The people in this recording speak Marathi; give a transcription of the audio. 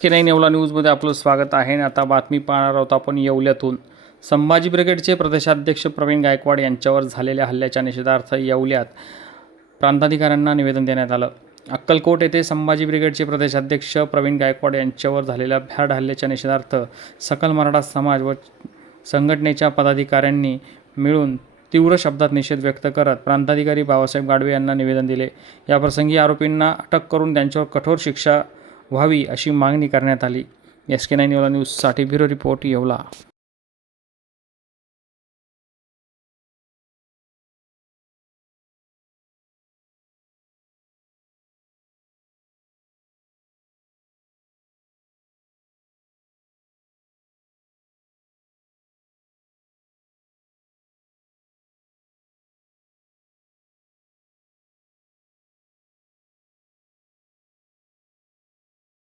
के नाईन येवला न्यूजमध्ये आपलं स्वागत आहे आणि आता बातमी पाहणार आहोत आपण येवल्यातून. संभाजी ब्रिगेडचे प्रदेशाध्यक्ष प्रवीण गायकवाड यांच्यावर झालेल्या हल्ल्याच्या निषेधार्थ येवल्यात प्रांताधिकाऱ्यांना निवेदन देण्यात आलं. अक्कलकोट येथे संभाजी ब्रिगेडचे प्रदेशाध्यक्ष प्रवीण गायकवाड यांच्यावर झालेल्या भ्याड हल्ल्याच्या निषेधार्थ सकल मराठा समाज व संघटनेच्या पदाधिकाऱ्यांनी मिळून तीव्र शब्दात निषेध व्यक्त करत प्रांताधिकारी बाबासाहेब गाडवे यांना निवेदन दिले. याप्रसंगी आरोपींना अटक करून त्यांच्यावर कठोर शिक्षा व्हावी अशी मागणी करण्यात आली. एस के नाईन येवला न्यूजसाठी ब्युरो रिपोर्ट येवला.